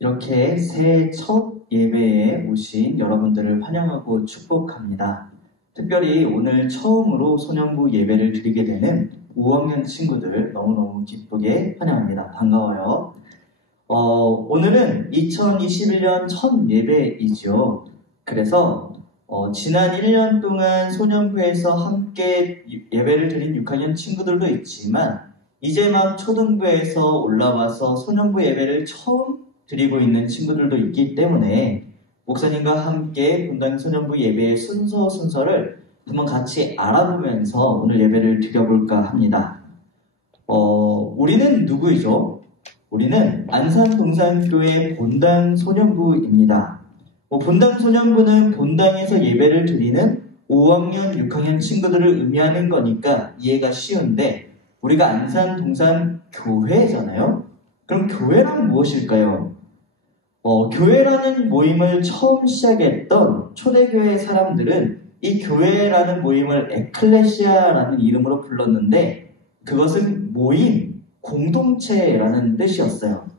이렇게 새해 첫 예배에 오신 여러분들을 환영하고 축복합니다. 특별히 오늘 처음으로 소년부 예배를 드리게 되는 5학년 친구들 너무너무 기쁘게 환영합니다. 반가워요. 오늘은 2021년 첫 예배이죠. 그래서 지난 1년 동안 소년부에서 함께 예배를 드린 6학년 친구들도 있지만 이제 막 초등부에서 올라와서 소년부 예배를 처음 드리고 있는 친구들도 있기 때문에 목사님과 함께 분당 소년부 예배의 순서를 한번 같이 알아보면서 오늘 예배를 드려볼까 합니다. 우리는 누구이죠? 우리는 안산동산교회 본당 소년부입니다. 본당 소년부는 본당에서 예배를 드리는 5학년, 6학년 친구들을 의미하는 거니까 이해가 쉬운데 우리가 안산동산교회잖아요? 그럼 교회란 무엇일까요? 교회라는 모임을 처음 시작했던 초대교회 사람들은 이 교회라는 모임을 에클레시아라는 이름으로 불렀는데 그것은 모임, 공동체라는 뜻이었어요.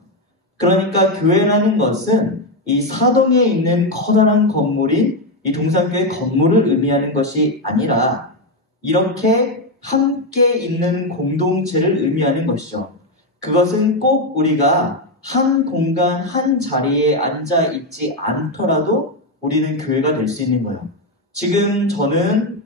그러니까 교회라는 것은 이 사동에 있는 커다란 건물인 이 동산교회 건물을 의미하는 것이 아니라 이렇게 함께 있는 공동체를 의미하는 것이죠. 그것은 꼭 우리가 한 공간, 한 자리에 앉아 있지 않더라도 우리는 교회가 될 수 있는 거예요. 지금 저는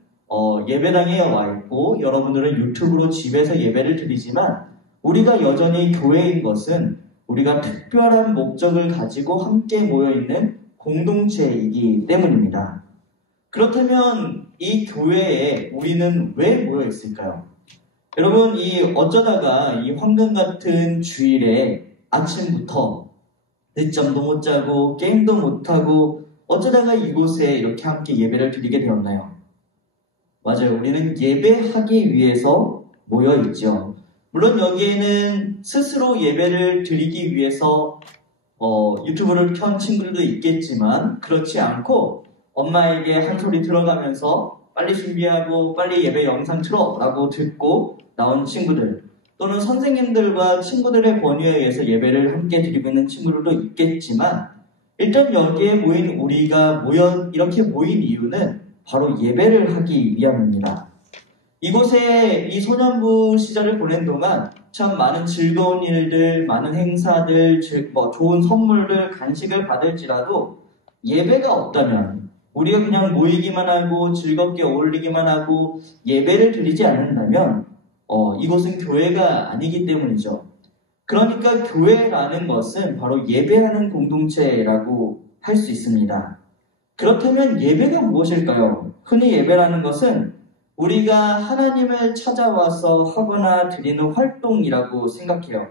예배당에 와 있고 여러분들은 유튜브로 집에서 예배를 드리지만 우리가 여전히 교회인 것은 우리가 특별한 목적을 가지고 함께 모여있는 공동체이기 때문입니다. 그렇다면 이 교회에 우리는 왜 모여 있을까요? 여러분, 어쩌다가 이 황금 같은 주일에 아침부터 늦잠도 못 자고 게임도 못하고 어쩌다가 이곳에 이렇게 함께 예배를 드리게 되었나요? 맞아요. 우리는 예배하기 위해서 모여 있죠. 물론 여기에는 스스로 예배를 드리기 위해서 유튜브를 켠 친구들도 있겠지만 그렇지 않고 엄마에게 한 소리 들어가면서 빨리 준비하고 빨리 예배 영상 틀어 라고 듣고 나온 친구들 또는 선생님들과 친구들의 권유에 의해서 예배를 함께 드리고 있는 친구들도 있겠지만 일단 여기에 모인 우리가 이렇게 모인 이유는 바로 예배를 하기 위함입니다. 이곳에 이 소년부 시절을 보낸 동안 참 많은 즐거운 일들, 많은 행사들, 좋은 선물들, 간식을 받을지라도 예배가 없다면 우리가 그냥 모이기만 하고 즐겁게 어울리기만 하고 예배를 드리지 않는다면 이곳은 교회가 아니기 때문이죠. 그러니까 교회라는 것은 바로 예배하는 공동체라고 할 수 있습니다. 그렇다면 예배가 무엇일까요? 흔히 예배라는 것은 우리가 하나님을 찾아와서 하거나 드리는 활동이라고 생각해요.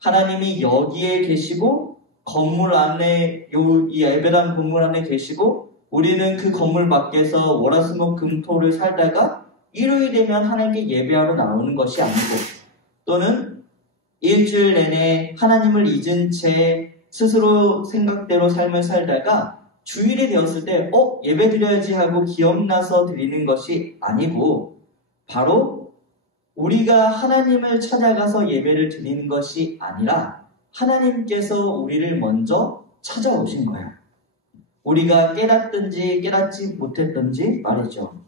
하나님이 여기에 계시고 건물 안에 이 예배당 건물 안에 계시고 우리는 그 건물 밖에서 월화수목금토를 살다가 일요일 되면 하나님께 예배하러 나오는 것이 아니고 또는 일주일 내내 하나님을 잊은 채 스스로 생각대로 삶을 살다가 주일이 되었을 때 예배 드려야지 하고 기억나서 드리는 것이 아니고 바로 우리가 하나님을 찾아가서 예배를 드리는 것이 아니라 하나님께서 우리를 먼저 찾아오신 거예요. 우리가 깨닫든지 깨닫지 못했든지 말이죠.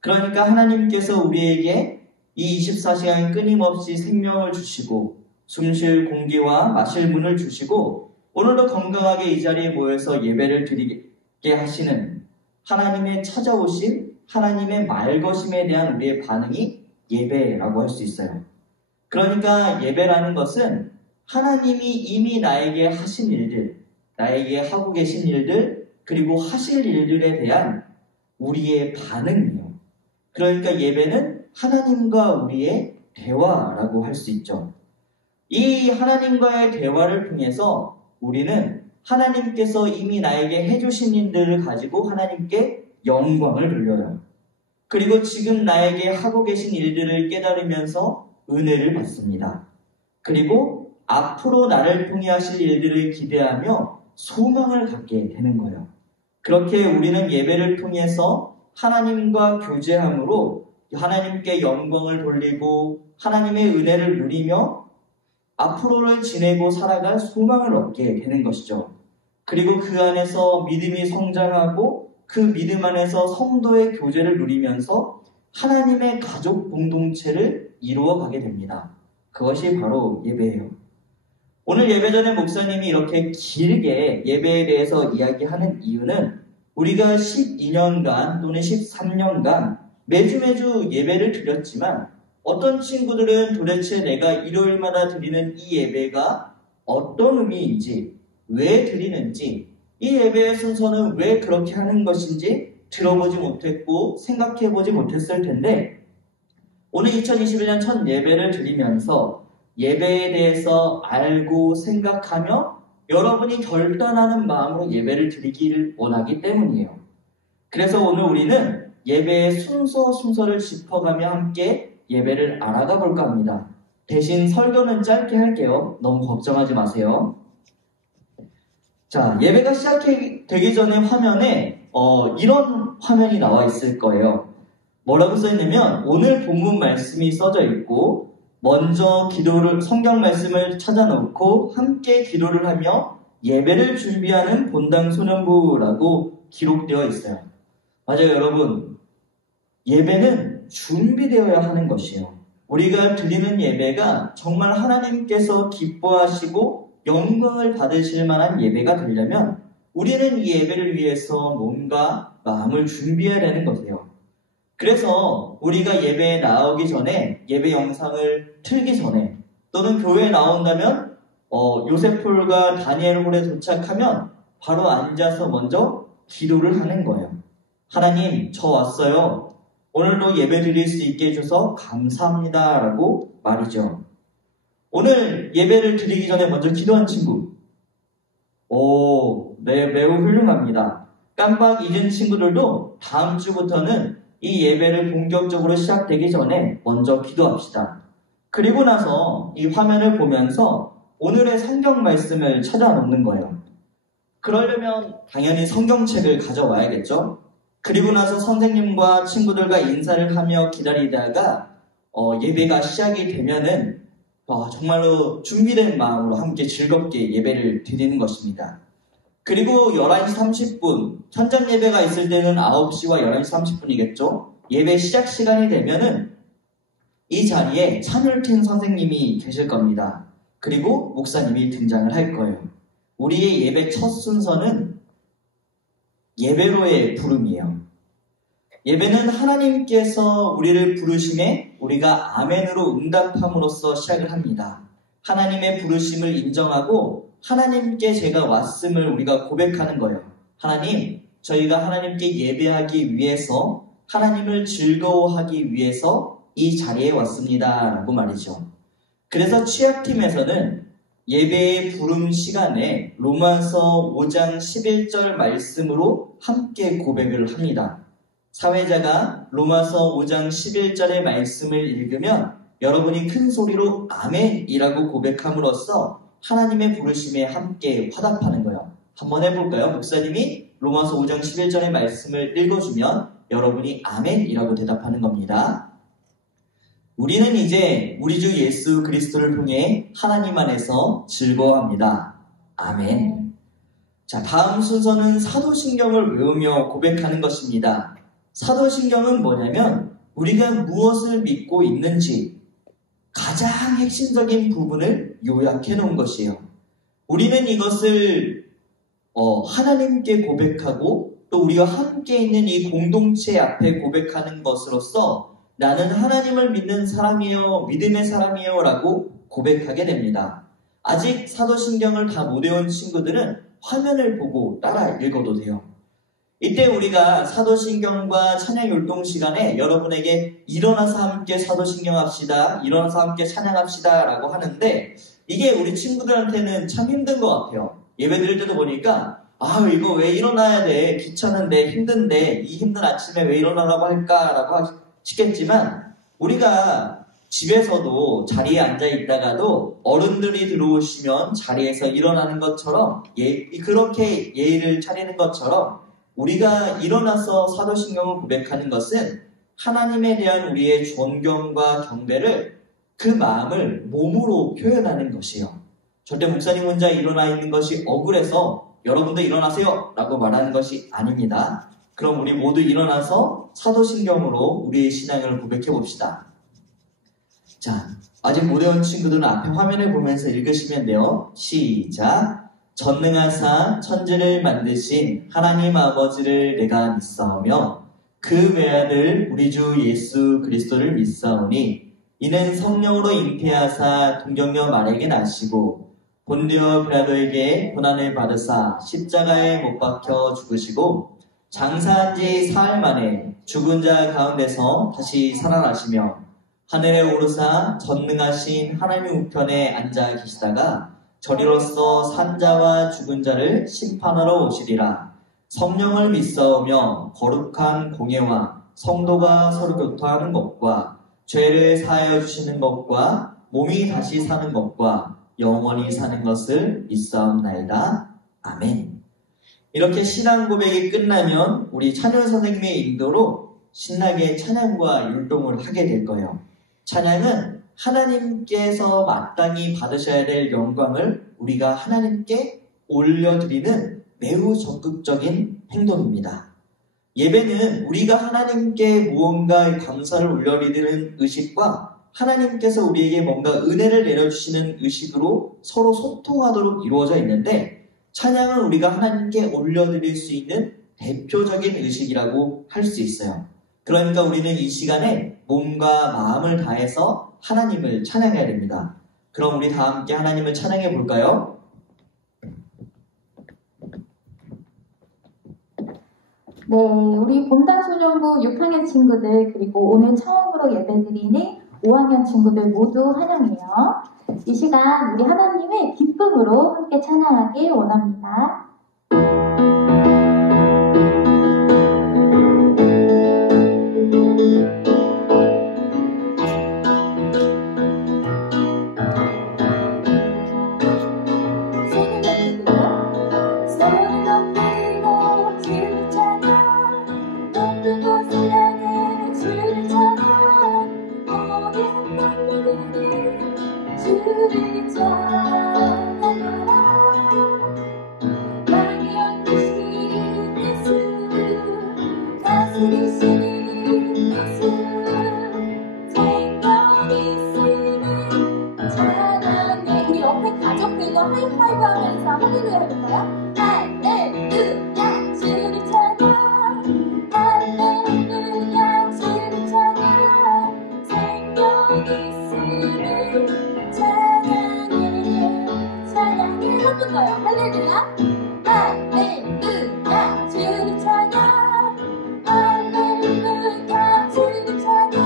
그러니까 하나님께서 우리에게 이 24시간 끊임없이 생명을 주시고 숨쉴 공기와 마실 문을 주시고 오늘도 건강하게 이 자리에 모여서 예배를 드리게 하시는 하나님의 찾아오심, 하나님의 말거심에 대한 우리의 반응이 예배라고 할 수 있어요. 그러니까 예배라는 것은 하나님이 이미 나에게 하신 일들, 나에게 하고 계신 일들, 그리고 하실 일들에 대한 우리의 반응이에요. 그러니까 예배는 하나님과 우리의 대화라고 할 수 있죠. 이 하나님과의 대화를 통해서 우리는 하나님께서 이미 나에게 해주신 일들을 가지고 하나님께 영광을 돌려요. 그리고 지금 나에게 하고 계신 일들을 깨달으면서 은혜를 받습니다. 그리고 앞으로 나를 통해 하실 일들을 기대하며 소망을 갖게 되는 거예요. 그렇게 우리는 예배를 통해서 하나님과 교제함으로 하나님께 영광을 돌리고 하나님의 은혜를 누리며 앞으로를 지내고 살아갈 소망을 얻게 되는 것이죠. 그리고 그 안에서 믿음이 성장하고 그 믿음 안에서 성도의 교제를 누리면서 하나님의 가족 공동체를 이루어가게 됩니다. 그것이 바로 예배예요. 오늘 예배 전에 목사님이 이렇게 길게 예배에 대해서 이야기하는 이유는 우리가 12년간 또는 13년간 매주 예배를 드렸지만 어떤 친구들은 도대체 내가 일요일마다 드리는 이 예배가 어떤 의미인지, 왜 드리는지, 이 예배의 순서는 왜 그렇게 하는 것인지 들어보지 못했고 생각해보지 못했을 텐데 오늘 2021년 첫 예배를 드리면서 예배에 대해서 알고 생각하며 여러분이 결단하는 마음으로 예배를 드리기를 원하기 때문이에요. 그래서 오늘 우리는 예배의 순서를 짚어가며 함께 예배를 알아가 볼까 합니다. 대신 설교는 짧게 할게요. 너무 걱정하지 마세요. 자, 예배가 시작되기 전에 화면에 이런 화면이 나와 있을 거예요. 뭐라고 써있냐면 오늘 본문 말씀이 써져 있고 먼저 성경 말씀을 찾아놓고 함께 기도를 하며 예배를 준비하는 본당 소년부라고 기록되어 있어요. 맞아요, 여러분. 예배는 준비되어야 하는 것이에요. 우리가 드리는 예배가 정말 하나님께서 기뻐하시고 영광을 받으실 만한 예배가 되려면 우리는 이 예배를 위해서 뭔가 마음을 준비해야 되는 것이에요. 그래서 우리가 예배에 나오기 전에 예배 영상을 틀기 전에 또는 교회에 나온다면 요셉폴과 다니엘홀에 도착하면 바로 앉아서 먼저 기도를 하는 거예요. 하나님, 저 왔어요. 오늘도 예배 드릴 수 있게 해줘서 감사합니다 라고 말이죠. 오늘 예배를 드리기 전에 먼저 기도한 친구. 네, 매우 훌륭합니다. 깜빡 잊은 친구들도 다음 주부터는 이 예배를 본격적으로 시작되기 전에 먼저 기도합시다. 그리고 나서 이 화면을 보면서 오늘의 성경 말씀을 찾아 놓는 거예요. 그러려면 당연히 성경책을 가져와야겠죠? 그리고 나서 선생님과 친구들과 인사를 하며 기다리다가 예배가 시작이 되면은 정말로 준비된 마음으로 함께 즐겁게 예배를 드리는 것입니다. 그리고 11시 30분, 현장 예배가 있을 때는 9시와 11시 30분이겠죠? 예배 시작 시간이 되면은 이 자리에 찬율팀 선생님이 계실 겁니다. 그리고 목사님이 등장을 할 거예요. 우리의 예배 첫 순서는 예배로의 부름이에요. 예배는 하나님께서 우리를 부르심에 우리가 아멘으로 응답함으로써 시작을 합니다. 하나님의 부르심을 인정하고 하나님께 제가 왔음을 우리가 고백하는 거예요. 하나님, 저희가 하나님께 예배하기 위해서 하나님을 즐거워하기 위해서 이 자리에 왔습니다 라고 말이죠. 그래서 취약팀에서는 예배의 부름 시간에 로마서 5장 11절 말씀으로 함께 고백을 합니다. 사회자가 로마서 5장 11절의 말씀을 읽으면 여러분이 큰 소리로 아멘이라고 고백함으로써 하나님의 부르심에 함께 화답하는 거예요. 한번 해볼까요? 목사님이 로마서 5장 11절의 말씀을 읽어주면 여러분이 아멘이라고 대답하는 겁니다. 우리는 이제 우리 주 예수 그리스도를 통해 하나님 안에서 즐거워합니다. 아멘. 자, 다음 순서는 사도신경을 외우며 고백하는 것입니다. 사도신경은 뭐냐면 우리가 무엇을 믿고 있는지 가장 핵심적인 부분을 요약해 놓은 것이에요. 우리는 이것을 하나님께 고백하고 또 우리와 함께 있는 이 공동체 앞에 고백하는 것으로서 나는 하나님을 믿는 사람이요, 믿음의 사람이요 라고 고백하게 됩니다. 아직 사도신경을 다 못 외운 친구들은 화면을 보고 따라 읽어도 돼요. 이때 우리가 사도신경과 찬양율동 시간에 여러분에게 일어나서 함께 사도신경 합시다, 일어나서 함께 찬양합시다 라고 하는데 이게 우리 친구들한테는 참 힘든 것 같아요. 예배 드릴 때도 보니까 이거 왜 일어나야 돼? 귀찮은데 힘든데 이 힘든 아침에 왜 일어나라고 할까? 라고 하시겠지만 우리가 집에서도 자리에 앉아 있다가도 어른들이 들어오시면 자리에서 일어나는 것처럼 그렇게 예의를 차리는 것처럼 우리가 일어나서 사도신경을 고백하는 것은 하나님에 대한 우리의 존경과 경배를 그 마음을 몸으로 표현하는 것이에요. 절대 목사님 혼자 일어나 있는 것이 억울해서 여러분도 일어나세요 라고 말하는 것이 아닙니다. 그럼 우리 모두 일어나서 사도신경으로 우리의 신앙을 고백해 봅시다. 자, 아직 못 외운 친구들은 앞에 화면을 보면서 읽으시면 돼요. 시작. 전능하사 천지를 만드신 하나님 아버지를 내가 믿사오며 그 외아들 우리 주 예수 그리스도를 믿사오니 이는 성령으로 잉태하사 동정녀 마리아에게 나시고 본디오 빌라도에게 고난을 받으사 십자가에 못 박혀 죽으시고 장사한 지 사흘 만에 죽은 자 가운데서 다시 살아나시며 하늘에 오르사 전능하신 하나님 우편에 앉아 계시다가 저리로서 산자와 죽은 자를 심판하러 오시리라. 성령을 믿사오며 거룩한 공예와 성도가 서로 교통하는 것과 죄를 사하여 주시는 것과 몸이 다시 사는 것과 영원히 사는 것을 믿사옵나이다. 아멘. 이렇게 신앙 고백이 끝나면 우리 찬양 선생님의 인도로 신나게 찬양과 율동을 하게 될 거예요. 찬양은 하나님께서 마땅히 받으셔야 될 영광을 우리가 하나님께 올려드리는 매우 적극적인 행동입니다. 예배는 우리가 하나님께 무언가 감사를 올려드리는 의식과 하나님께서 우리에게 뭔가 은혜를 내려주시는 의식으로 서로 소통하도록 이루어져 있는데 찬양은 우리가 하나님께 올려드릴 수 있는 대표적인 의식이라고 할 수 있어요. 그러니까 우리는 이 시간에 몸과 마음을 다해서 하나님을 찬양해야 됩니다. 그럼 우리 다 함께 하나님을 찬양해 볼까요? 네, 우리 봄단소년부 6학년 친구들 그리고 오늘 처음으로 예배드리는 5학년 친구들 모두 환영해요. 이 시간 우리 하나님의 기쁨으로 함께 찬양하길 원합니다. 우리 옆에 가족들과 하이파이브 하면서 할렐루야 해볼까요? 할렐루야 주를 찬양 할렐루야 주를 찬양 생명 있음을 찬양해 찬양해 한 번 더요. 할렐루야 할렐루야 주를 찬양 할렐루야 주를 찬양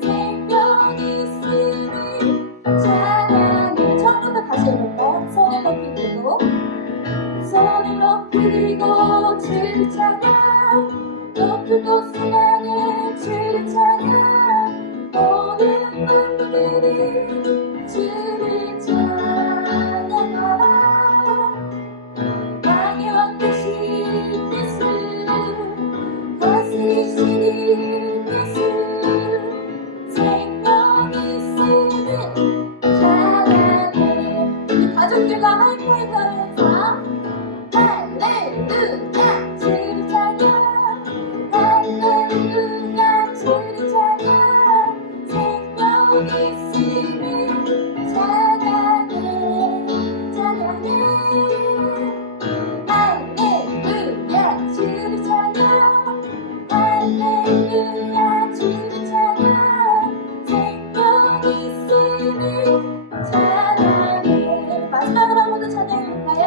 생명 있음을 찬양해 처음부터 다시 해볼까요? 손을 높이 들고 손을 높이 들고 주를 찬양 높은 곳을 향해 주를 찬양 모든 만물들이 주를 찬양하라 왕의 왕 되신 예수 다스리시는 예수 생명 있으는 찬양해 우리 가족들과 하이파이브 하면서 할렐루야 주를 찬양 할렐루야 주를 찬양 생명 있음을 찬양해 찬양해 할렐루야 주를 찬양 할렐루야 주를 찬양 생명 있음을 찬양해 마지막으로 한 번 더 찬양해볼까요?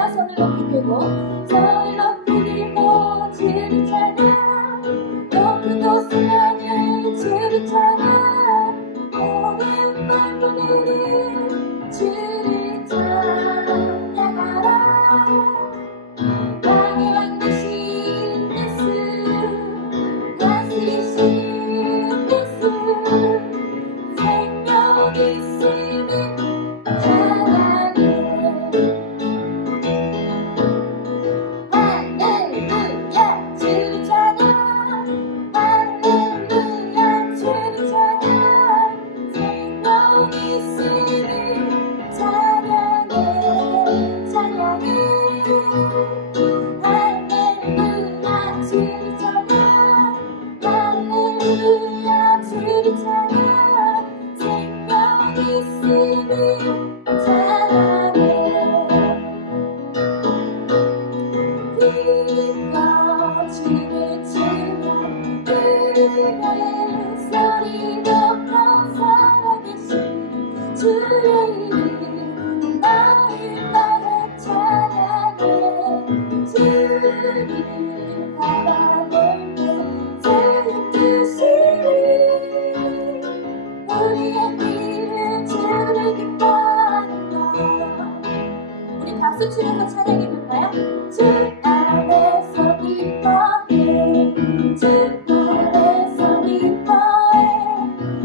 박수 치면서 찬양해 볼까요? 주 안에서 기뻐해, 주 안에서 기뻐해,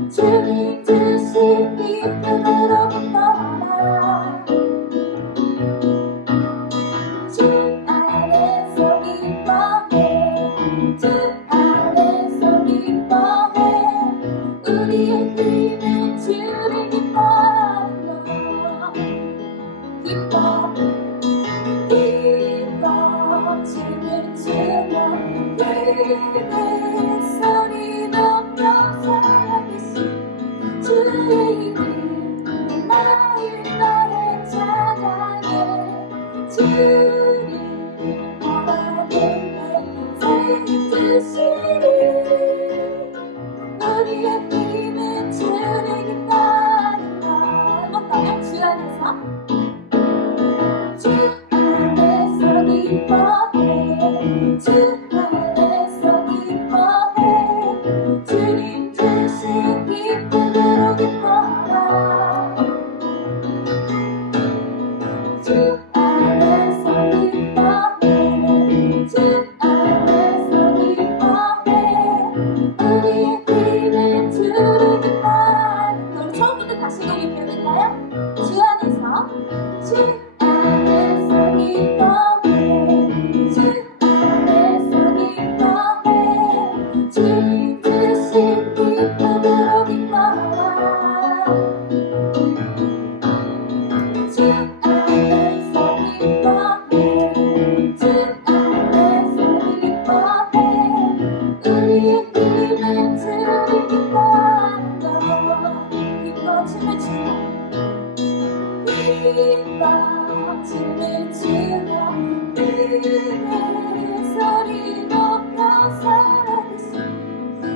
주님 주신 기쁨으로 기뻐하라. 주 안에서 기뻐해, 주 안에서 기뻐해, 우리의 힘은 주를 기뻐하는 것. 기뻐 기뻐 춤을 추며 내 소리 높여 살아계신 주의 이름 나의 나의 찬양해. 주님 바라보네 세주시니 우리의 힘은 주를 기뻐하는 것. 한번 더요. 주 안에서 주 안에서 기뻐해, 주 안에서 기뻐해, 주님 주신 기쁨으로 기뻐하라. 주 안에서 기뻐해, 주 안에서 기뻐해, 우리의 힘은 주를 기뻐하는 것. 우리 처음부터 다시 노래 배울까요? 주 안에서 주 안에서 기뻐해, 주 안에서 기뻐해, 주님 주신 기쁨으로 기뻐하라. 주 안에서 기뻐해, 주 안에서 기뻐해, 우리의 힘은 주를 기뻐하는 것. 기뻐 춤을 추며 기뻐 춤을 추며 내 소리 높여 살아계신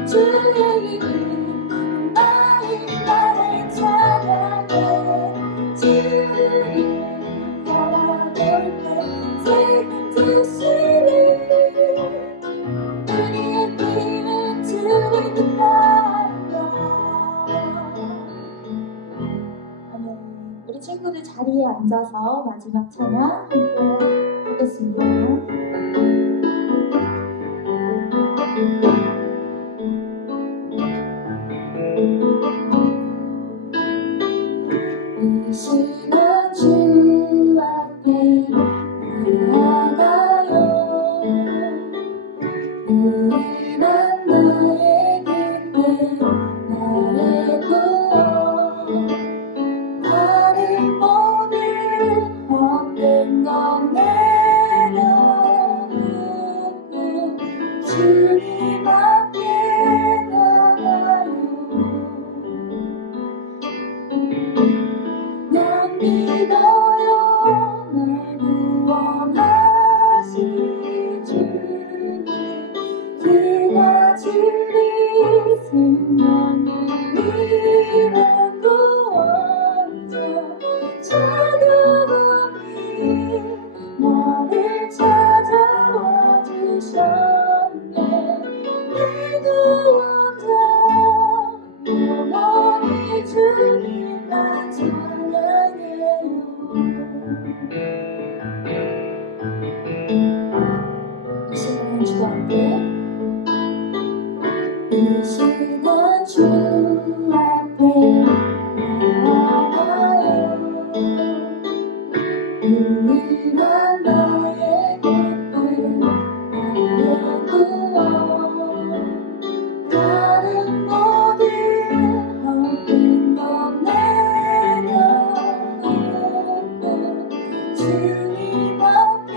주의 이름 나의 찬양해. 주님 바라볼 때 책임지시니 우리의 힘은 주를 기뻐하는 것. 아멘. 우리 친구들 자리에 앉아서 마지막 찬양 함께 하겠습니다. 이 시간 주 앞에 나아가요. 의인한 나의 기쁨 나의 구원 다른 모든 헛된 것 내려놓고 주님 앞에 나가요. 난 믿어요. 날 구원하신 주님 그가 진리 생명을 이룬 구원자 찬양하니 나를 찾아와 주셨네. 내 구원자 영원히 주님만 찬양해요. 이 시간 주 앞에 이 시간 주 앞에 나아가요. 의인한 나의 기쁨 나의 구원 다른 모든 헛된 것 내려놓고 주님 앞에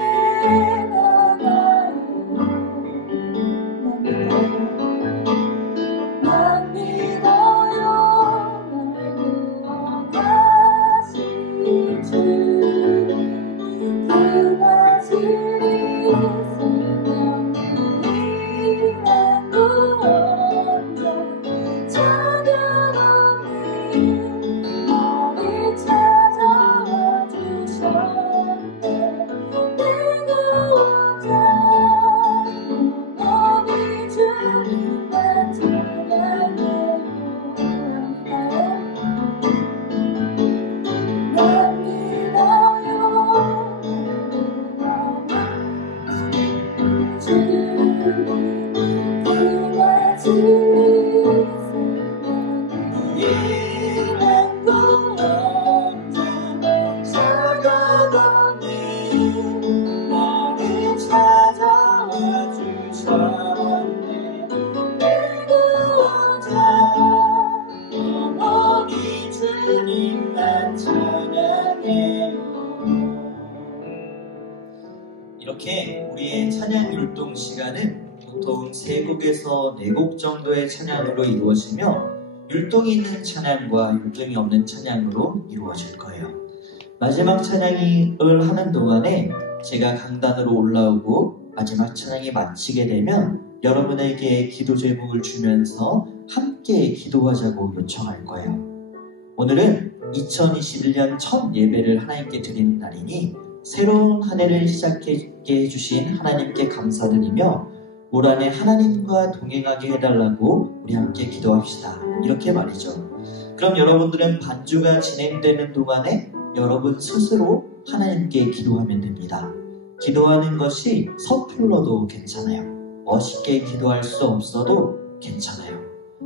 나가요. 난 믿어요. 날 구원하신 주님 그가 진리 생명을 이룬 구원자 찬양하니 나를 찾아와 주셨네. 이렇게 우리의 찬양 율동 시간은 보통 3곡에서 4곡 정도의 찬양으로 이루어지며 율동이 있는 찬양과 율동이 없는 찬양으로 이루어질 거예요. 마지막 찬양을 하는 동안에 제가 강단으로 올라오고 마지막 찬양이 마치게 되면 여러분에게 기도 제목을 주면서 함께 기도하자고 요청할 거예요. 오늘은 2021년 첫 예배를 하나님께 드리는 날이니 새로운 한 해를 시작하게 해주신 하나님께 감사드리며 올 한해 하나님과 동행하게 해달라고 우리 함께 기도합시다. 이렇게 말이죠. 그럼 여러분들은 반주가 진행되는 동안에 여러분 스스로 하나님께 기도하면 됩니다. 기도하는 것이 서툴러도 괜찮아요. 멋있게 기도할 수 없어도 괜찮아요.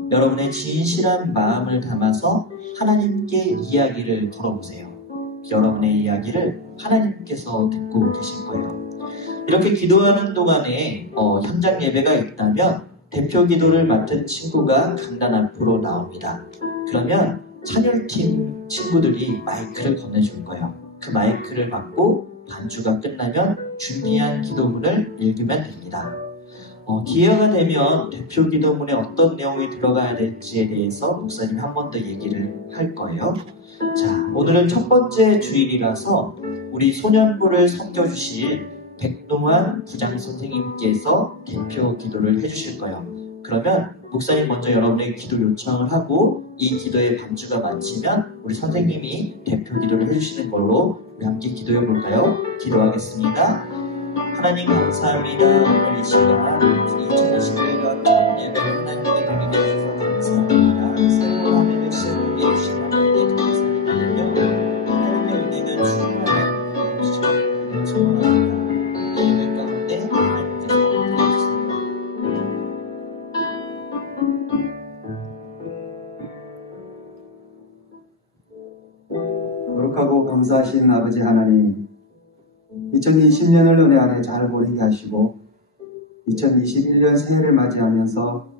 여러분의 진실한 마음을 담아서 하나님께 이야기를 걸어보세요. 여러분의 이야기를 하나님께서 듣고 계실 거예요. 이렇게 기도하는 동안에 현장 예배가 있다면 대표 기도를 맡은 친구가 강단 앞으로 나옵니다. 그러면 찬양팀 친구들이 마이크를 건네줄 거예요. 그 마이크를 받고 반주가 끝나면 준비한 기도문을 읽으면 됩니다. 기회가 되면 대표 기도문에 어떤 내용이 들어가야 될지에 대해서 목사님이 한 번 더 얘기를 할 거예요. 자, 오늘은 첫 번째 주일이라서 우리 소년부를 섬겨주실 백동환 부장 선생님께서 대표 기도를 해주실 거예요. 그러면 목사님 먼저 여러분에게 기도 요청을 하고 이 기도의 반주가 마치면 우리 선생님이 대표 기도를 해주시는 걸로 우리 함께 기도해 볼까요? 기도하겠습니다. 하나님 감사합니다. 오늘 이 시간 2021년 첫 예배 하나님께 드리게 해주셔서 감사합니다. 새로운 한 해를 시작하게 해주신 하나님께 감사드리며 하나님의 은혜는 충만한 시간을 소원합니다. 이 예배 가운데 하나님께서 함께해주세요. 거룩하고 감사하신 아버지 하나님, 2020년을 은혜 안에 잘 보내게 하시고 2021년 새해를 맞이하면서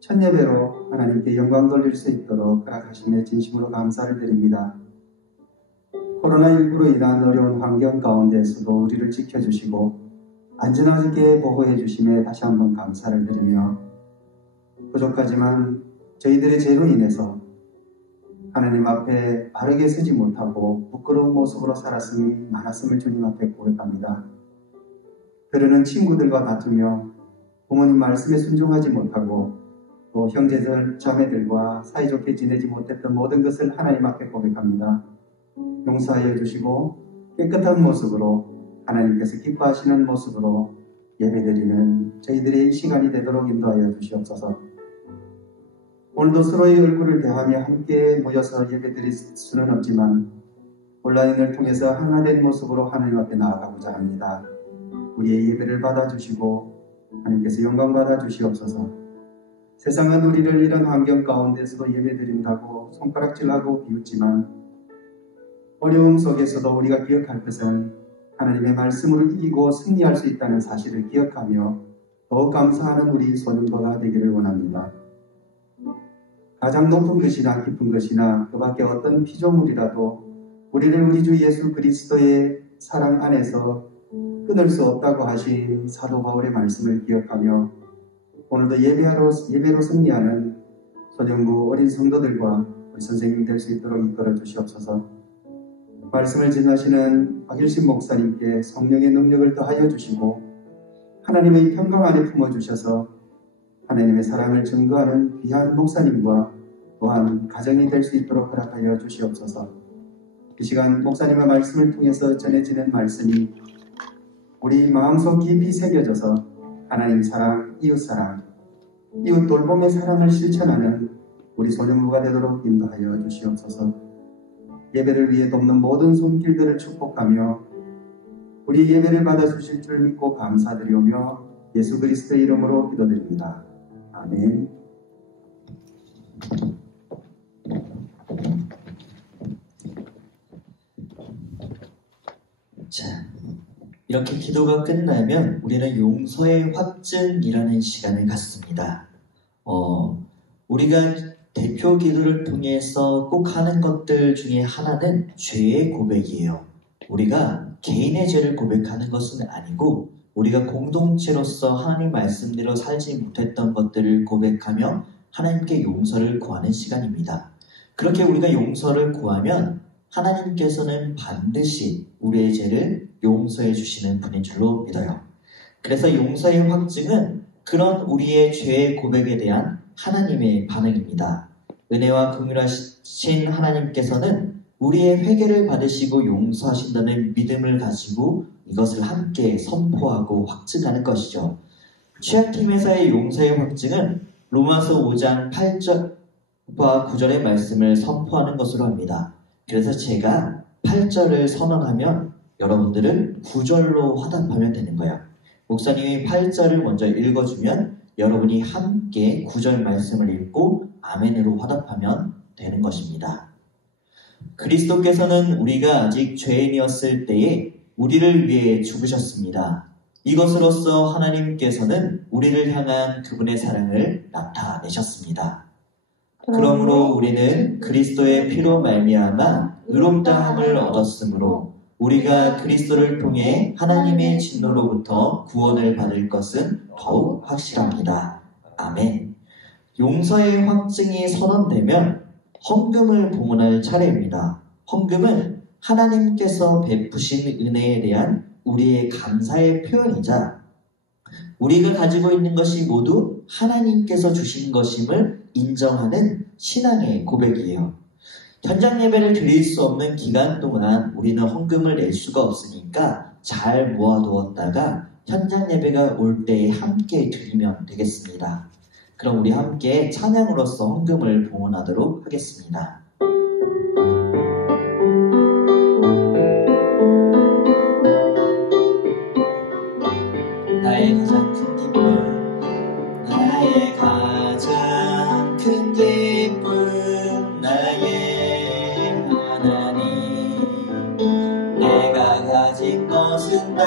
첫 예배로 하나님께 영광 돌릴 수 있도록 허락하심에 진심으로 감사를 드립니다. 코로나19로 인한 어려운 환경 가운데서도 우리를 지켜주시고 안전하게 보호해 주심에 다시 한번 감사를 드리며 부족하지만 저희들의 죄로 인해서 하나님 앞에 바르게 서지 못하고 부끄러운 모습으로 살았음이 많았음을 주님 앞에 고백합니다. 그러는 친구들과 다투며 부모님 말씀에 순종하지 못하고 또 형제들, 자매들과 사이좋게 지내지 못했던 모든 것을 하나님 앞에 고백합니다. 용서하여 주시고 깨끗한 모습으로 하나님께서 기뻐하시는 모습으로 예배드리는 저희들의 이 시간이 되도록 인도하여 주시옵소서. 오늘도 서로의 얼굴을 대하며 함께 모여서 예배드릴 수는 없지만 온라인을 통해서 하나된 모습으로 하나님 앞에 나아가고자 합니다. 우리의 예배를 받아주시고 하나님께서 영광 받아주시옵소서. 세상은 우리를 이런 환경 가운데서도 예배드린다고 손가락질하고 비웃지만 어려움 속에서도 우리가 기억할 것은 하나님의 말씀으로 이기고 승리할 수 있다는 사실을 기억하며 더욱 감사하는 우리 소년부가 되기를 원합니다. 가장 높은 것이나 깊은 것이나 그 밖에 어떤 피조물이라도 우리를 우리 주 예수 그리스도의 사랑 안에서 끊을 수 없다고 하신 사도 바울의 말씀을 기억하며 오늘도 예배로 승리하는 소년부 어린 성도들과 우리 선생님이 될 수 있도록 이끌어 주시옵소서. 말씀을 전하시는 박일신 목사님께 성령의 능력을 더하여 주시고 하나님의 평강 안에 품어주셔서 하나님의 사랑을 증거하는 귀한 목사님과 또한 가정이 될 수 있도록 허락하여 주시옵소서. 이 시간 목사님의 말씀을 통해서 전해지는 말씀이 우리 마음속 깊이 새겨져서 하나님 사랑, 이웃 사랑, 이웃 돌봄의 사랑을 실천하는 우리 소년부가 되도록 인도하여 주시옵소서. 예배를 위해 돕는 모든 손길들을 축복하며 우리 예배를 받아주실 줄 믿고 감사드리오며 예수 그리스도의 이름으로 기도드립니다. 아멘. 자, 이렇게 기도가 끝나면 우리는 용서의 확증이라는 시간을 갖습니다. 우리가 대표 기도를 통해서 꼭 하는 것들 중에 하나는 죄의 고백이에요. 우리가 개인의 죄를 고백하는 것은 아니고 우리가 공동체로서 하나님 말씀대로 살지 못했던 것들을 고백하며 하나님께 용서를 구하는 시간입니다. 그렇게 우리가 용서를 구하면 하나님께서는 반드시 우리의 죄를 용서해 주시는 분인 줄로 믿어요. 그래서 용서의 확증은 그런 우리의 죄의 고백에 대한 하나님의 반응입니다. 은혜와 긍휼하신 하나님께서는 우리의 회개를 받으시고 용서하신다는 믿음을 가지고 이것을 함께 선포하고 확증하는 것이죠. 취약팀에서의 용서의 확증은 로마서 5장 8절과 9절의 말씀을 선포하는 것으로 합니다. 그래서 제가 8절을 선언하면 여러분들은 9절로 화답하면 되는 거예요. 목사님이 8절을 먼저 읽어주면 여러분이 함께 9절 말씀을 읽고 아멘으로 화답하면 되는 것입니다. 그리스도께서는 우리가 아직 죄인이었을 때에 우리를 위해 죽으셨습니다. 이것으로써 하나님께서는 우리를 향한 그분의 사랑을 나타내셨습니다. 그러므로 우리는 그리스도의 피로 말미암아 의롭다함을 얻었으므로 우리가 그리스도를 통해 하나님의 진노로부터 구원을 받을 것은 더욱 확실합니다. 아멘. 용서의 확증이 선언되면 헌금을 봉헌할 차례입니다. 헌금은 하나님께서 베푸신 은혜에 대한 우리의 감사의 표현이자 우리가 가지고 있는 것이 모두 하나님께서 주신 것임을 인정하는 신앙의 고백이에요. 현장 예배를 드릴 수 없는 기간 동안 우리는 헌금을 낼 수가 없으니까 잘 모아두었다가 현장 예배가 올 때에 함께 드리면 되겠습니다. 그럼 우리 함께 찬양으로서 헌금을 봉헌하도록 하겠습니다. 나의 가장 큰 기쁨, 나의 가장 큰 기쁨, 나의 하나님. 내가 가진 것은 다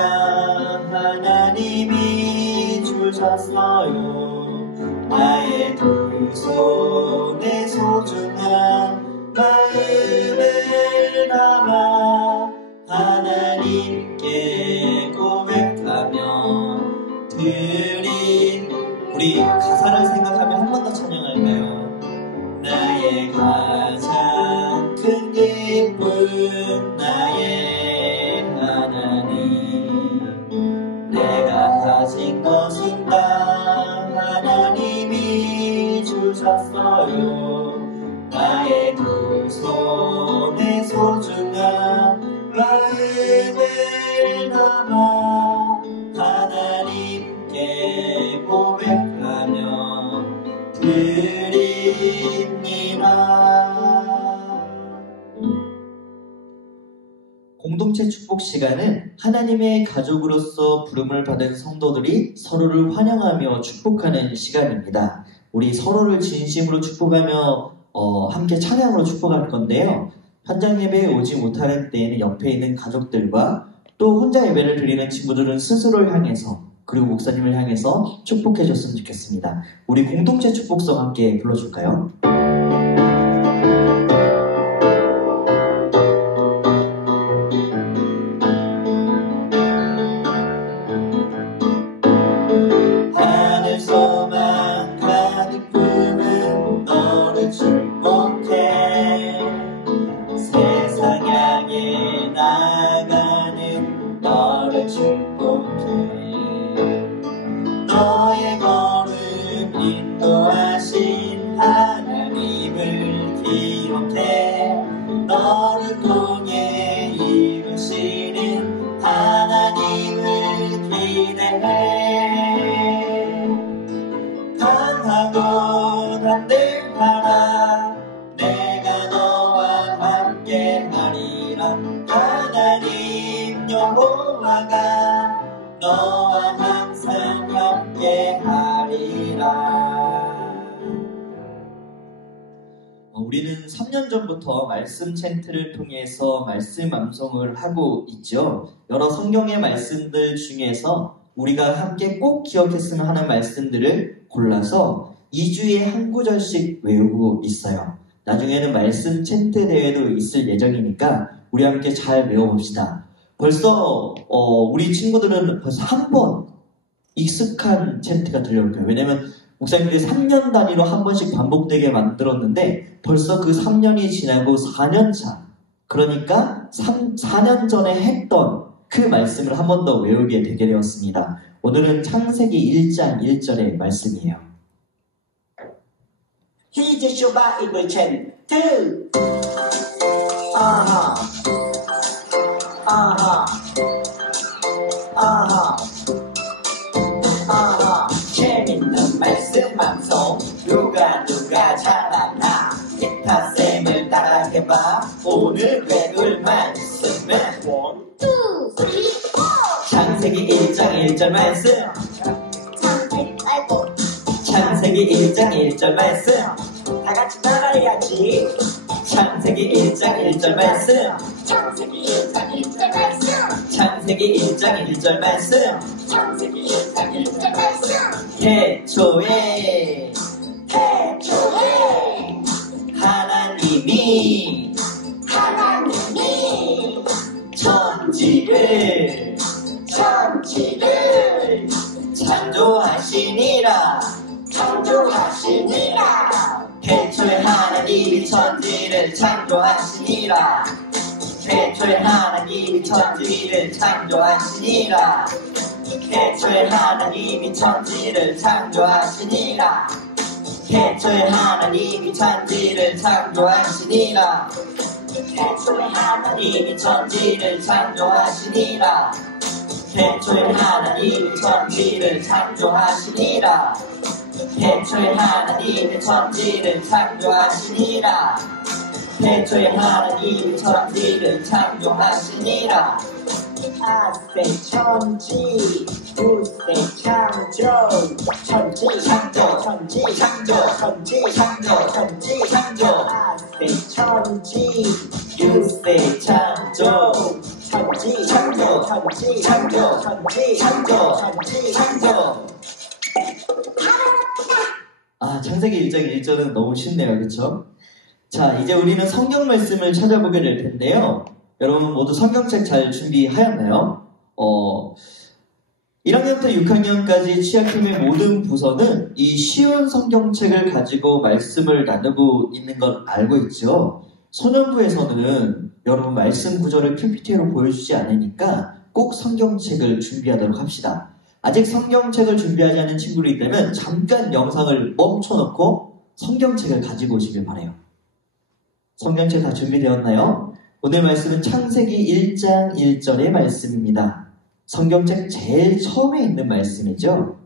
하나님이 주셨어요. 나의 두 손에 소중한 마음을 담아 하나님께 고백하며 드린. 우리 가사를 생각하면 한 번 더 찬양할까요? 나의 가장 큰 기쁨, 나의 하나님. 내가 가진 것은 다 하나님이 주셨어요. 나의 두 손에 소중한 마음을 담아 하나님께 고백하며 드립니다. 공동체 축복 시간은 하나님의 가족으로서 부름을 받은 성도들이 서로를 환영하며 축복하는 시간입니다. 우리 서로를 진심으로 축복하며 함께 찬양으로 축복할 건데요. 현장 예배에 오지 못하는 때에는 옆에 있는 가족들과 또 혼자 예배를 드리는 친구들은 스스로를 향해서 그리고 목사님을 향해서 축복해 줬으면 좋겠습니다. 우리 공동체 축복성 함께 불러줄까요? 하늘소망 가득 품은 너를 축복해. 세상 향해 나아가는 너를 축복해. 너의 걸음 인도하신 하나님을 기록해. 너를 통해 이루시는 하나님을 기대해. 강하고 담대하라. 내가 너와 함께 하리라. 하나님 여호와가 너와 항상 함께 하리라. 우리는 3년 전부터 말씀 챈트를 통해서 말씀 암송을 하고 있죠. 여러 성경의 말씀들 중에서 우리가 함께 꼭 기억했으면 하는 말씀들을 골라서 2주에 한 구절씩 외우고 있어요. 나중에는 말씀 챈트 대회도 있을 예정이니까 우리 함께 잘 외워봅시다. 벌써 우리 친구들은 벌써 한 번 익숙한 챈트가 들려올 거예요. 왜냐면 목사님들이 3년 단위로 한 번씩 반복되게 만들었는데 벌써 그 3년이 지나고 4년 차, 그러니까 4년 전에 했던 그 말씀을 한 번 더 외우게 되게 되었습니다. 오늘은 창세기 1장 1절의 말씀이에요. Khi Joshua 입을 챈 재밌는 말씀 방송 누가 잘하나 기타쌤을 따라해봐. 오늘 배울 말씀은 1, 2, 3, 4 창세기 1장 1절 말씀. 창세기 1장 1절 말씀. 다같이 따라해야지. 창세기 1장 1절 말씀. 창세기 1장 1절 말씀. 창세기 1장 1절 말씀. 창세기 1장 1절 말씀. 태초에 하나님이 천지를 창조하시니라. 태초에 하나님이 천지를 창조하시니라. 태초에 하나님이 천지를 창조하시니라. 태초에 하나님이 천지를 창조하시니라. 태초에 하나님이 천지를 창조하시니라. 태초에 하나님이 천지를 창조하시니라. 태초에 하나님이 천지를 창조하시니라. 태초에 하나님이 천지를 창조하시니라. 태초에 하나님이 천지를 창조하시니라. 아세 천지 두세 창조 천지 창조 천지 창조 천지 창조 천지 창조 아세 천지 유세 창조 천지 창조 천지 창조 천지 창조 천지 창조. 창세기 1장 1절은 너무 쉽네요. 그렇죠? 자, 이제 우리는 성경 말씀을 찾아보게 될 텐데요. 여러분 모두 성경책 잘 준비하였나요? 1학년부터 6학년까지 취약팀의 모든 부서는 이 쉬운 성경책을 가지고 말씀을 나누고 있는 걸 알고 있죠. 소년부에서는 여러분 말씀 구절을 PPT로 보여주지 않으니까 꼭 성경책을 준비하도록 합시다. 아직 성경책을 준비하지 않은 친구들이 있다면 잠깐 영상을 멈춰놓고 성경책을 가지고 오시길 바라요. 성경책 다 준비되었나요? 오늘 말씀은 창세기 1장 1절의 말씀입니다. 성경책 제일 처음에 있는 말씀이죠.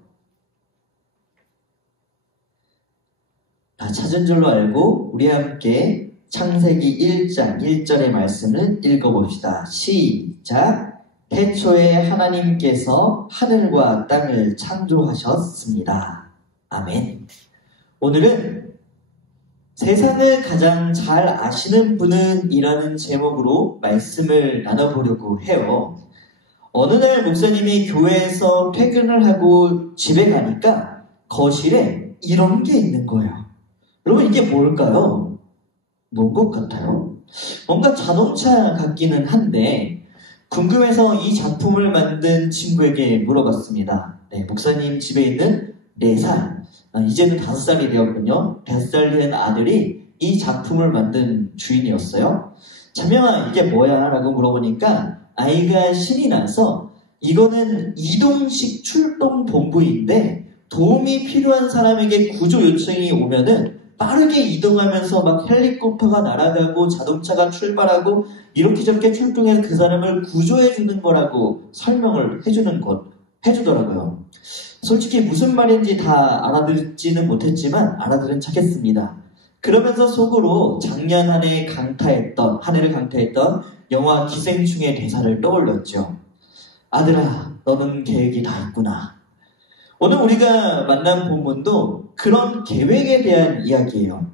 다 찾은 줄로 알고 우리 함께 창세기 1장 1절의 말씀을 읽어봅시다. 시작! 태초에 하나님께서 하늘과 땅을 창조하셨습니다. 아멘. 오늘은 세상을 가장 잘 아시는 분은 이라는 제목으로 말씀을 나눠보려고 해요. 어느 날 목사님이 교회에서 퇴근을 하고 집에 가니까 거실에 이런 게 있는 거예요. 여러분 이게 뭘까요? 뭔 것 같아요? 뭔가 자동차 같기는 한데 궁금해서 이 작품을 만든 친구에게 물어봤습니다. 네, 목사님 집에 있는 4살, 이제는 5살이 되었군요. 5살 된 아들이 이 작품을 만든 주인이었어요. 자명아 이게 뭐야? 라고 물어보니까 아이가 신이 나서 이거는 이동식 출동 본부인데 도움이 필요한 사람에게 구조 요청이 오면은 빠르게 이동하면서 막 헬리콥터가 날아가고 자동차가 출발하고 이렇게 저렇게 출동해서 그 사람을 구조해주는 거라고 설명을 해주더라고요. 솔직히 무슨 말인지 다 알아듣지는 못했지만 알아들은 척했습니다. 그러면서 속으로 작년 한 해를 강타했던 영화 기생충의 대사를 떠올렸죠. 아들아, 너는 계획이 다 있구나. 오늘 우리가 만난 본문도 그런 계획에 대한 이야기예요.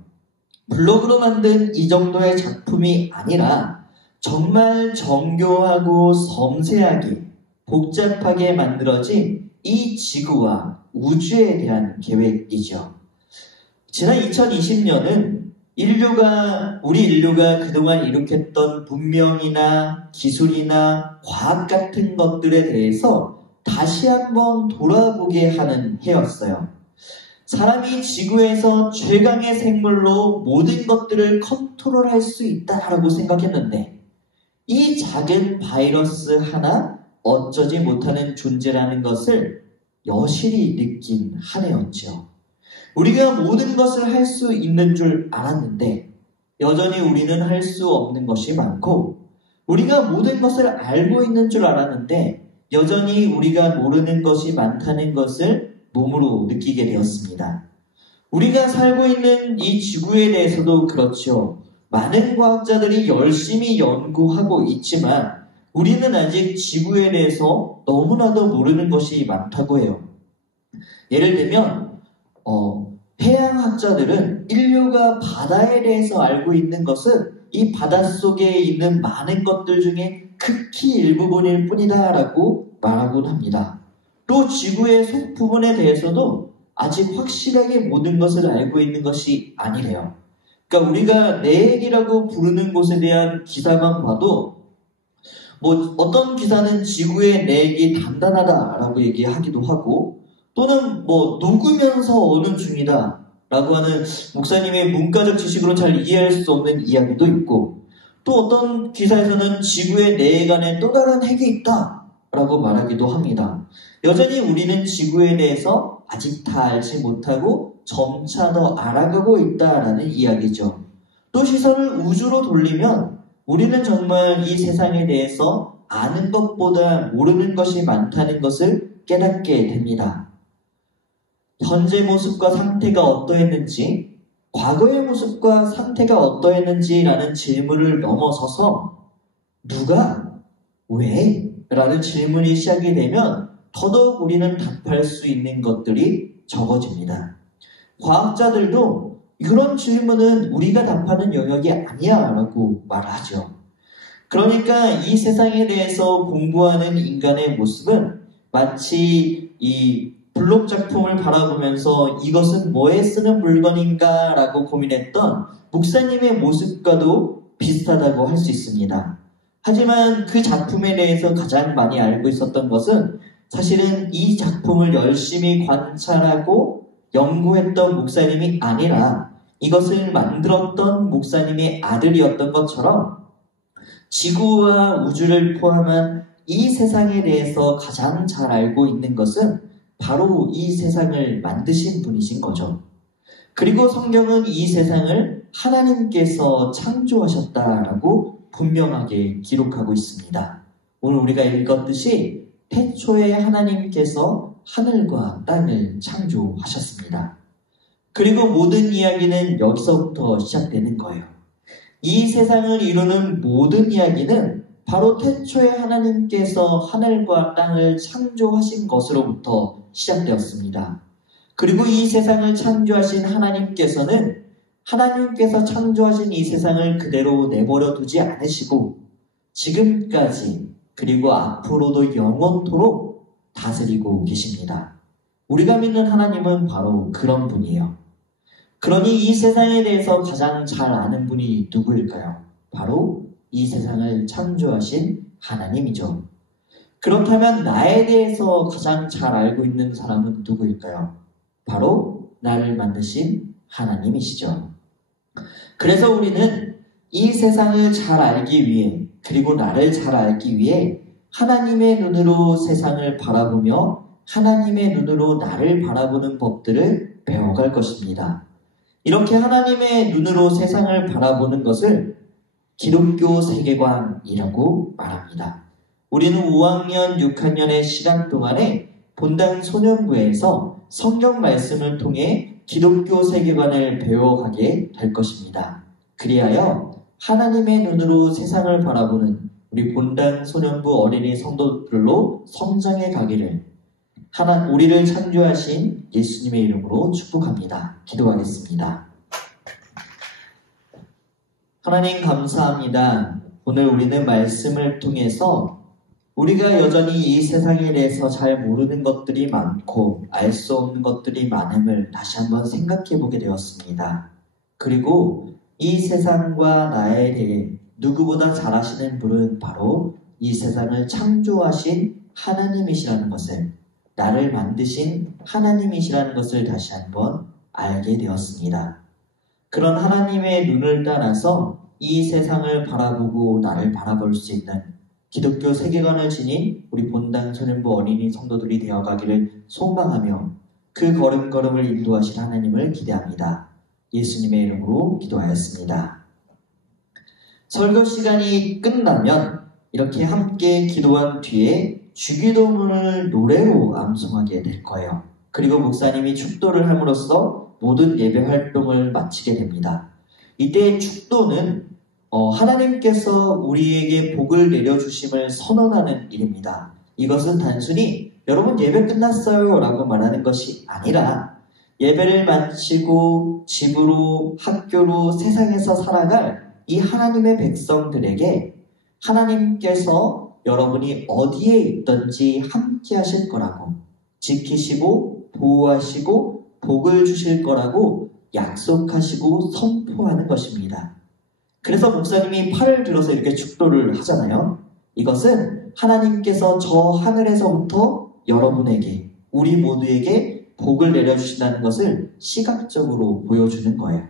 블로그로 만든 이 정도의 작품이 아니라 정말 정교하고 섬세하게 복잡하게 만들어진 이 지구와 우주에 대한 계획이죠. 지난 2020년은 우리 인류가 그동안 이룩했던 문명이나 기술이나 과학 같은 것들에 대해서 다시 한번 돌아보게 하는 해였어요. 사람이 지구에서 최강의 생물로 모든 것들을 컨트롤할 수 있다라고 생각했는데 이 작은 바이러스 하나 어쩌지 못하는 존재라는 것을 여실히 느낀 한 해였죠. 우리가 모든 것을 할 수 있는 줄 알았는데 여전히 우리는 할 수 없는 것이 많고 우리가 모든 것을 알고 있는 줄 알았는데 여전히 우리가 모르는 것이 많다는 것을 몸으로 느끼게 되었습니다. 우리가 살고 있는 이 지구에 대해서도 그렇죠. 많은 과학자들이 열심히 연구하고 있지만 우리는 아직 지구에 대해서 너무나도 모르는 것이 많다고 해요. 예를 들면 해양학자들은 인류가 바다에 대해서 알고 있는 것은 이 바닷속에 있는 많은 것들 중에 극히 일부분일 뿐이다 라고 말하곤 합니다. 또 지구의 속부분에 대해서도 아직 확실하게 모든 것을 알고 있는 것이 아니래요. 그러니까 우리가 내핵이라고 부르는 곳에 대한 기사만 봐도 어떤 기사는 지구의 내핵이 단단하다라고 얘기하기도 하고 또는 녹으면서 어는 중이다 라고 하는 목사님의 문과적 지식으로 잘 이해할 수 없는 이야기도 있고 또 어떤 기사에서는 지구의 내핵 안에 또 다른 핵이 있다 라고 말하기도 합니다. 여전히 우리는 지구에 대해서 아직 다 알지 못하고 점차 더 알아가고 있다라는 이야기죠. 또 시선을 우주로 돌리면 우리는 정말 이 세상에 대해서 아는 것보다 모르는 것이 많다는 것을 깨닫게 됩니다. 현재 모습과 상태가 어떠했는지, 과거의 모습과 상태가 어떠했는지라는 질문을 넘어서서 누가, 왜? 라는 질문이 시작이 되면 더더욱 우리는 답할 수 있는 것들이 적어집니다. 과학자들도 그런 질문은 우리가 답하는 영역이 아니야 라고 말하죠. 그러니까 이 세상에 대해서 공부하는 인간의 모습은 마치 이 블록 작품을 바라보면서 이것은 뭐에 쓰는 물건인가 라고 고민했던 목사님의 모습과도 비슷하다고 할 수 있습니다. 하지만 그 작품에 대해서 가장 많이 알고 있었던 것은 사실은 이 작품을 열심히 관찰하고 연구했던 목사님이 아니라 이것을 만들었던 목사님의 아들이었던 것처럼 지구와 우주를 포함한 이 세상에 대해서 가장 잘 알고 있는 것은 바로 이 세상을 만드신 분이신 거죠. 그리고 성경은 이 세상을 하나님께서 창조하셨다라고 분명하게 기록하고 있습니다. 오늘 우리가 읽었듯이 태초에 하나님께서 하늘과 땅을 창조하셨습니다. 그리고 모든 이야기는 여기서부터 시작되는 거예요. 이 세상을 이루는 모든 이야기는 바로 태초에 하나님께서 하늘과 땅을 창조하신 것으로부터 시작되었습니다. 그리고 이 세상을 창조하신 하나님께서 창조하신 이 세상을 그대로 내버려 두지 않으시고 지금까지 그리고 앞으로도 영원토록 다스리고 계십니다. 우리가 믿는 하나님은 바로 그런 분이에요. 그러니 이 세상에 대해서 가장 잘 아는 분이 누구일까요? 바로 이 세상을 창조하신 하나님이죠. 그렇다면 나에 대해서 가장 잘 알고 있는 사람은 누구일까요? 바로 나를 만드신 하나님이시죠. 그래서 우리는 이 세상을 잘 알기 위해 그리고 나를 잘 알기 위해 하나님의 눈으로 세상을 바라보며 하나님의 눈으로 나를 바라보는 법들을 배워갈 것입니다. 이렇게 하나님의 눈으로 세상을 바라보는 것을 기독교 세계관이라고 말합니다. 우리는 5학년, 6학년의 시간 동안에 본당 소년부에서 성경 말씀을 통해 기독교 세계관을 배워가게 될 것입니다. 그리하여 하나님의 눈으로 세상을 바라보는 우리 본당 소년부 어린이 성도들로 성장해 가기를 우리를 창조하신 예수님의 이름으로 축복합니다. 기도하겠습니다. 하나님 감사합니다. 오늘 우리는 말씀을 통해서 우리가 여전히 이 세상에 대해서 잘 모르는 것들이 많고 알 수 없는 것들이 많음을 다시 한번 생각해 보게 되었습니다. 그리고 이 세상과 나에 대해 누구보다 잘 아시는 분은 바로 이 세상을 창조하신 하나님이시라는 것을, 나를 만드신 하나님이시라는 것을 다시 한번 알게 되었습니다. 그런 하나님의 눈을 따라서 이 세상을 바라보고 나를 바라볼 수 있는 기독교 세계관을 지닌 우리 본당 소년부 어린이 성도들이 되어가기를 소망하며 그 걸음걸음을 인도하실 하나님을 기대합니다. 예수님의 이름으로 기도하였습니다. 설교 시간이 끝나면 이렇게 함께 기도한 뒤에 주기도문을 노래로 암송하게 될 거예요. 그리고 목사님이 축도를 함으로써 모든 예배 활동을 마치게 됩니다. 이때 축도는 하나님께서 우리에게 복을 내려주심을 선언하는 일입니다. 이것은 단순히 여러분 예배 끝났어요 라고 말하는 것이 아니라 예배를 마치고 집으로, 학교로, 세상에서 살아갈 이 하나님의 백성들에게 하나님께서 여러분이 어디에 있든지 함께 하실 거라고, 지키시고 보호하시고 복을 주실 거라고 약속하시고 선포하는 것입니다. 그래서 목사님이 팔을 들어서 이렇게 축도를 하잖아요. 이것은 하나님께서 저 하늘에서부터 여러분에게, 우리 모두에게 복을 내려주신다는 것을 시각적으로 보여주는 거예요.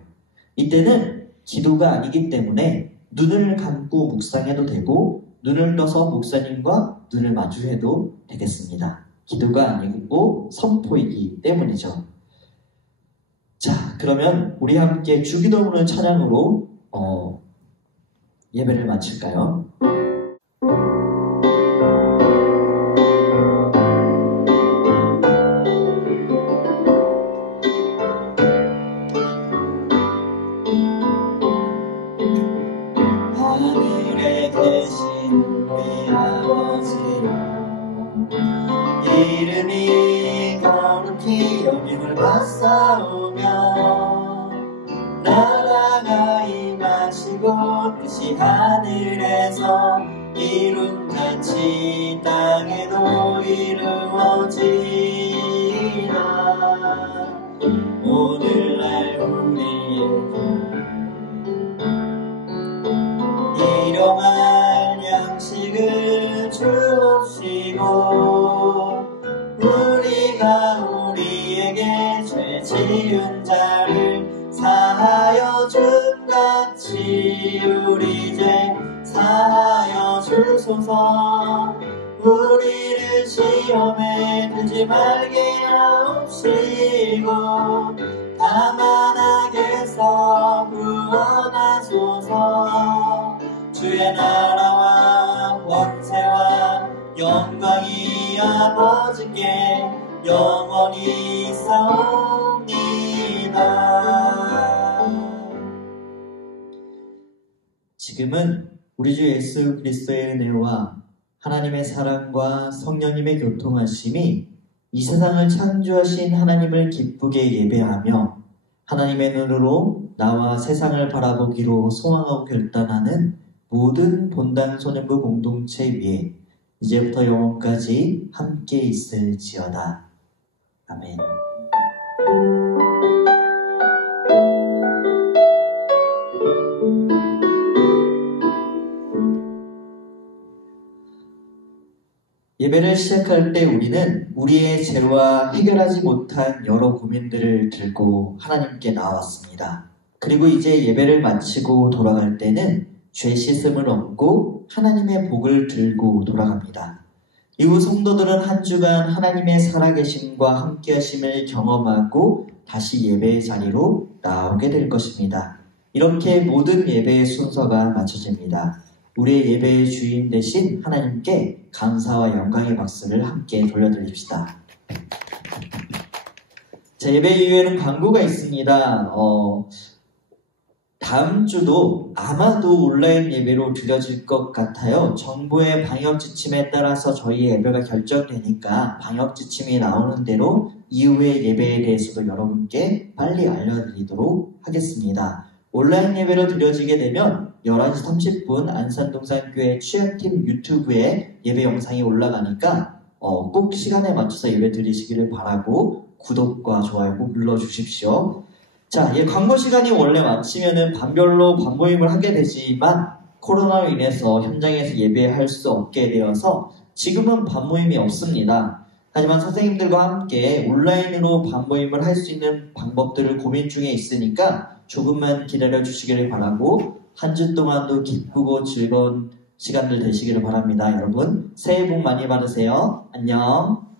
이때는 기도가 아니기 때문에 눈을 감고 묵상해도 되고 눈을 떠서 목사님과 눈을 마주해도 되겠습니다. 기도가 아니고 선포이기 때문이죠. 자, 그러면 우리 함께 주기도문을 찬양으로 예배를 마칠까요? 하늘에 계신 우리 아버지여, 이름이 거룩히 여김을 받사오며 나라가 임하시고 뜻이 하늘에서 이룬같이 땅에도 이루어지라. 오늘날 우리에게 일용할 양식을 주옵시고 우리가 우리에게 죄 지은 자를 사하여 준같이 우리 죄 사하여 주소서. 우리를 시험에 들지 말게 하옵시고 다만 악에서 구원하소서. 주의 나라와 권세와 영광이 아버지께 영원히 있사옵니다. 지금은 우리 주 예수 그리스도의 은혜와 하나님의 사랑과 성령님의 교통하심이 이 세상을 창조하신 하나님을 기쁘게 예배하며 하나님의 눈으로 나와 세상을 바라보기로 소망하고 결단하는 모든 본당 소년부 공동체 위에 이제부터 영원까지 함께 있을지어다. 아멘. 예배를 시작할 때 우리는 우리의 죄와 해결하지 못한 여러 고민들을 들고 하나님께 나왔습니다. 그리고 이제 예배를 마치고 돌아갈 때는 죄 씻음을 얻고 하나님의 복을 들고 돌아갑니다. 이후 성도들은 한 주간 하나님의 살아계심과 함께하심을 경험하고 다시 예배의 자리로 나오게 될 것입니다. 이렇게 모든 예배의 순서가 마쳐집니다. 우리의 예배의 주인 되신 하나님께 감사와 영광의 박수를 함께 돌려드립시다. 자, 예배 이후에는 광고가 있습니다. 다음 주도 아마도 온라인 예배로 드려질 것 같아요. 정부의 방역 지침에 따라서 저희 예배가 결정되니까 방역 지침이 나오는 대로 이후의 예배에 대해서도 여러분께 빨리 알려드리도록 하겠습니다. 온라인 예배로 드려지게 되면 11시 30분 안산동산교회 취약팀 유튜브에 예배 영상이 올라가니까 꼭 시간에 맞춰서 예배 드리시기를 바라고 구독과 좋아요 꼭 눌러주십시오. 자, 광고 시간이 원래 마치면은 반별로 반모임을 하게 되지만 코로나로 인해서 현장에서 예배할 수 없게 되어서 지금은 반모임이 없습니다. 하지만 선생님들과 함께 온라인으로 반모임을 할 수 있는 방법들을 고민 중에 있으니까 조금만 기다려 주시기를 바라고 한 주 동안도 기쁘고 즐거운 시간들 되시기를 바랍니다. 여러분 새해 복 많이 받으세요. 안녕.